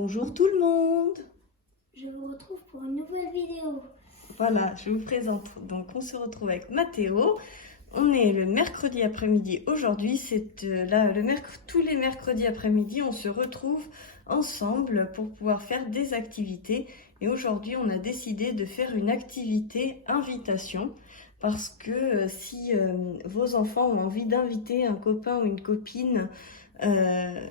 Bonjour tout le monde. Je vous retrouve pour une nouvelle vidéo. Voilà, je vous présente. Donc on se retrouve avec Mathéo. On est le mercredi après-midi aujourd'hui. C'est tous les mercredis après-midi, on se retrouve ensemble pour pouvoir faire des activités. Et aujourd'hui, on a décidé de faire une activité invitation. Parce que si vos enfants ont envie d'inviter un copain ou une copine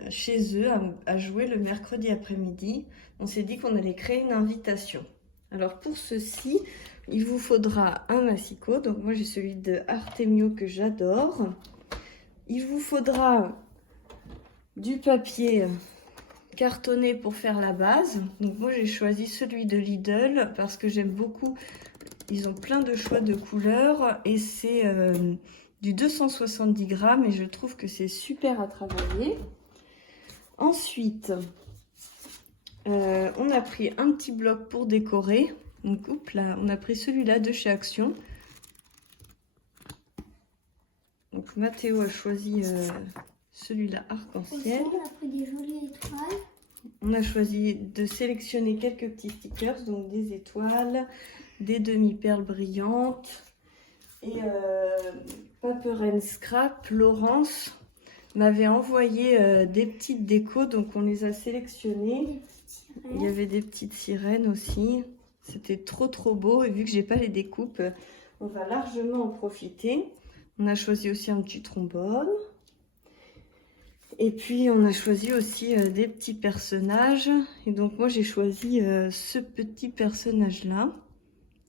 chez eux à jouer le mercredi après-midi, on s'est dit qu'on allait créer une invitation. Alors pour ceci, il vous faudra un massicot. Donc moi j'ai celui de Artemio que j'adore. Il vous faudra du papier cartonné pour faire la base. Donc moi j'ai choisi celui de Lidl parce que j'aime beaucoup. Ils ont plein de choix de couleurs et c'est du 270 grammes et je trouve que c'est super à travailler. Ensuite, on a pris un petit bloc pour décorer. Donc, là, on a pris celui-là de chez Action. Donc, Mathéo a choisi celui-là arc-en-ciel. On a pris des jolies étoiles. On a choisi de sélectionner quelques petits stickers, donc des étoiles, des demi-perles brillantes. Et Paper and Scrap, Laurence m'avait envoyé des petites décos, donc on les a sélectionnées. Il y avait des petites sirènes aussi. C'était trop beau et vu que j'ai pas les découpes, on va largement en profiter. On a choisi aussi un petit trombone. Et puis on a choisi aussi des petits personnages. Et donc moi j'ai choisi ce petit personnage là,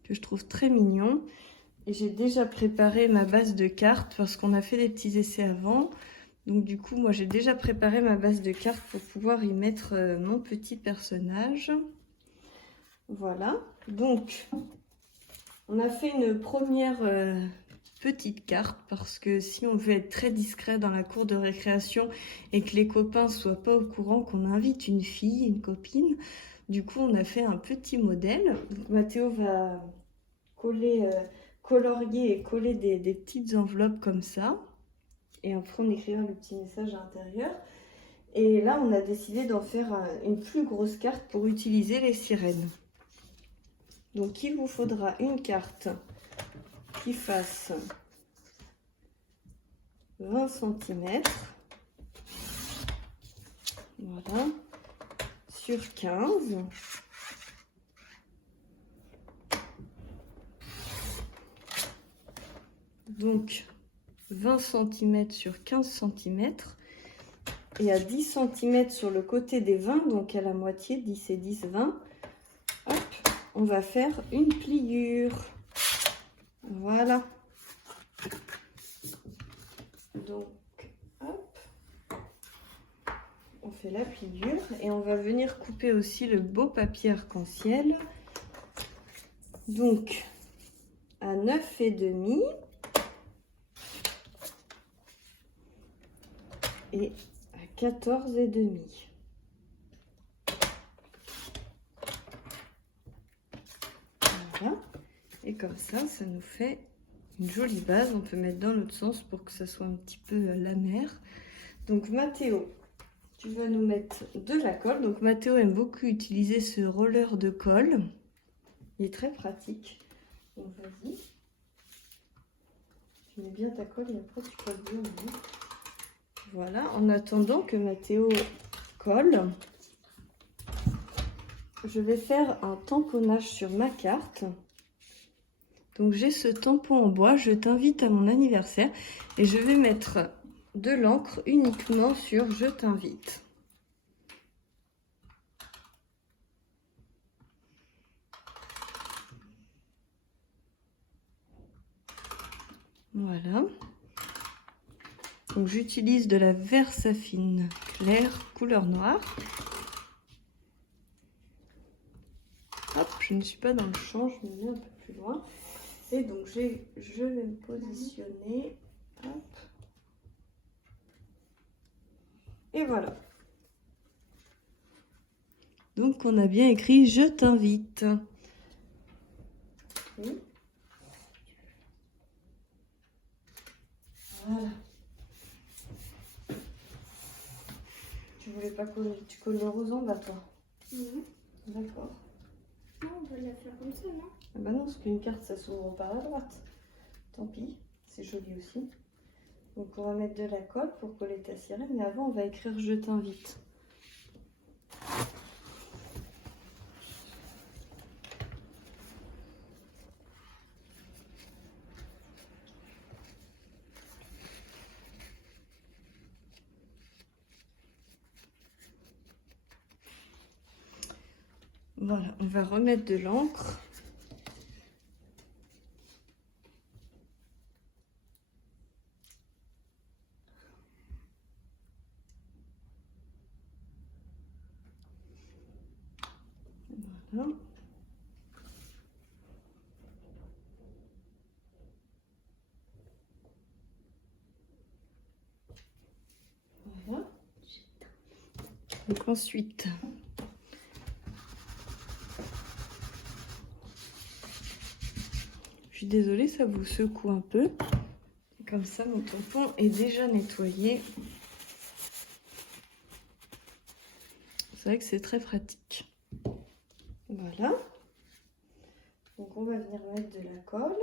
que je trouve très mignon. Et j'ai déjà préparé ma base de cartes parce qu'on a fait des petits essais avant. Donc du coup, moi j'ai déjà préparé ma base de cartes pour pouvoir y mettre mon petit personnage. Voilà. Donc, on a fait une première petite carte parce que si on veut être très discret dans la cour de récréation et que les copains ne soient pas au courant qu'on invite une fille, une copine, du coup on a fait un petit modèle. Donc, Mathéo va colorier et coller des petites enveloppes comme ça. Et après, on écrira le petit message à l'intérieur. Et là, on a décidé d'en faire une plus grosse carte pour utiliser les sirènes. Donc, il vous faudra une carte qui fasse 20 cm. Voilà. Sur 15. Donc, 20 cm sur 15 cm et à 10 cm sur le côté des 20, donc à la moitié, 10 et 10, 20, hop, on va faire une pliure. Voilà. Donc, hop, on fait la pliure et on va venir couper aussi le beau papier arc-en-ciel. Donc, à 9,5 et à 14,5. Voilà. Et comme ça nous fait une jolie base. On peut mettre dans l'autre sens pour que ça soit un petit peu la mer. Donc Mathéo, tu vas nous mettre de la colle. Donc Mathéo aime beaucoup utiliser ce roller de colle. Il est très pratique. Donc vas-y. Tu mets bien ta colle et après tu colles bien. Voilà, en attendant que Mathéo colle, je vais faire un tamponnage sur ma carte. Donc j'ai ce tampon en bois, je t'invite à mon anniversaire et je vais mettre de l'encre uniquement sur je t'invite. Voilà. Donc j'utilise de la Versafine claire couleur noire. Hop, je ne suis pas dans le champ, je me mets un peu plus loin. Et donc je vais me positionner. Hop. Et voilà. Donc on a bien écrit je t'invite. Oui. Voilà. Tu voulais pas coller, tu colles le rose en bas toi. Non. D'accord. Non, on va la faire comme ça, non? Ah bah non, parce qu'une carte, ça s'ouvre par la droite. Tant pis, c'est joli aussi. Donc on va mettre de la colle pour coller ta sirène, mais avant on va écrire « Je t'invite ». Voilà, on va remettre de l'encre. Voilà. Voilà. Donc ensuite, je suis désolée, ça vous secoue un peu. Comme ça, mon tampon est déjà nettoyé. C'est vrai que c'est très pratique. Voilà. Donc on va venir mettre de la colle.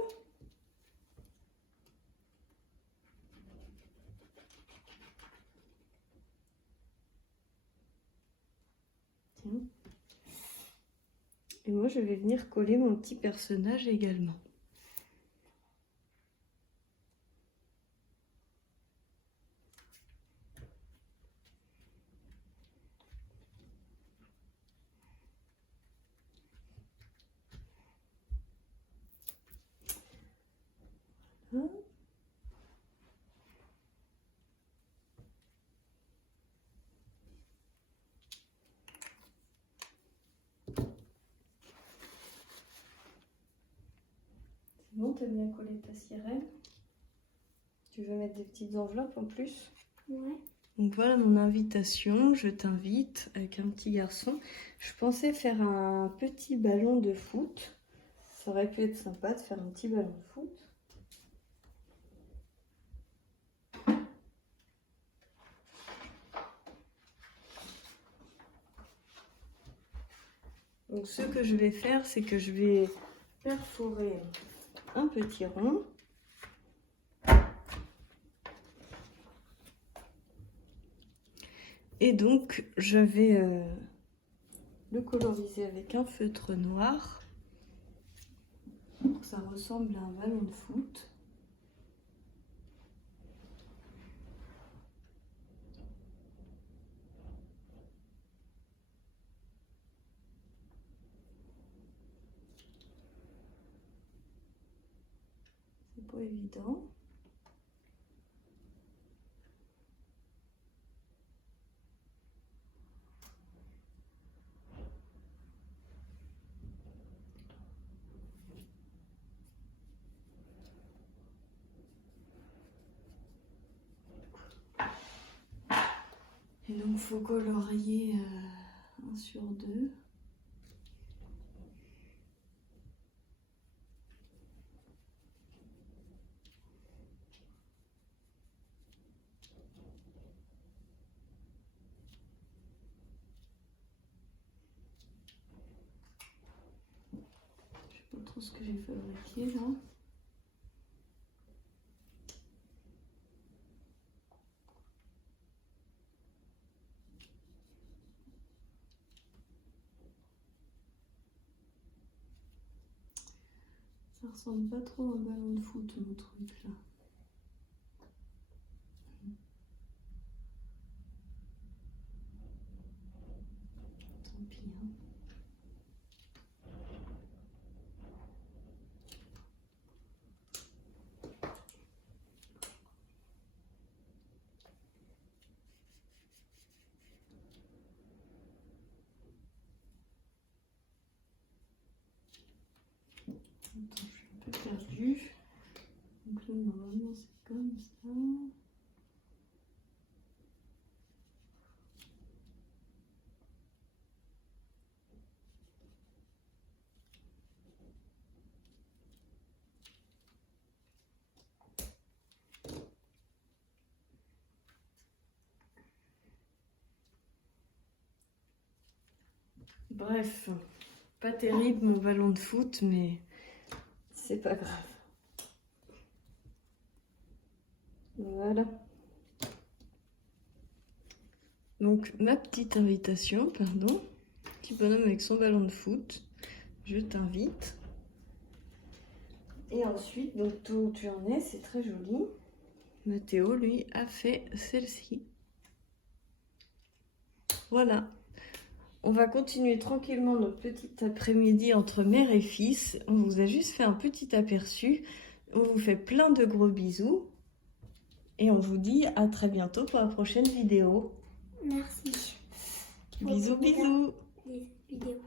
Tiens. Et moi, je vais venir coller mon petit personnage également. Voilà. C'est bon, t'as bien collé ta sirène? Tu veux mettre des petites enveloppes en plus? Ouais. Donc voilà mon invitation, je t'invite avec un petit garçon. Je pensais faire un petit ballon de foot. Ça aurait pu être sympa de faire un petit ballon de foot. Donc ce que je vais faire, c'est que je vais perforer un petit rond. Et donc je vais le coloriser avec un feutre noir pour que ça ressemble à un ballon de foot. C'est pas évident. Et donc il faut colorier 1 sur 2. Je sais pas trop ce que j'ai fabriqué là. Ça ressemble pas trop à un ballon de foot, mon truc là. Tant pis, hein. Attends, je suis un peu perdue. Donc là, normalement, c'est comme ça. Bref, pas terrible mon ballon de foot, mais c'est pas grave. Voilà. Donc ma petite invitation, pardon. Petit bonhomme avec son ballon de foot. Je t'invite. Et ensuite, donc tout où tu en es, c'est très joli. Mathéo, lui, a fait celle-ci. Voilà. On va continuer tranquillement notre petit après-midi entre mère et fils. On vous a juste fait un petit aperçu. On vous fait plein de gros bisous. Et on vous dit à très bientôt pour la prochaine vidéo. Merci. Bisous, bisous. Les vidéos.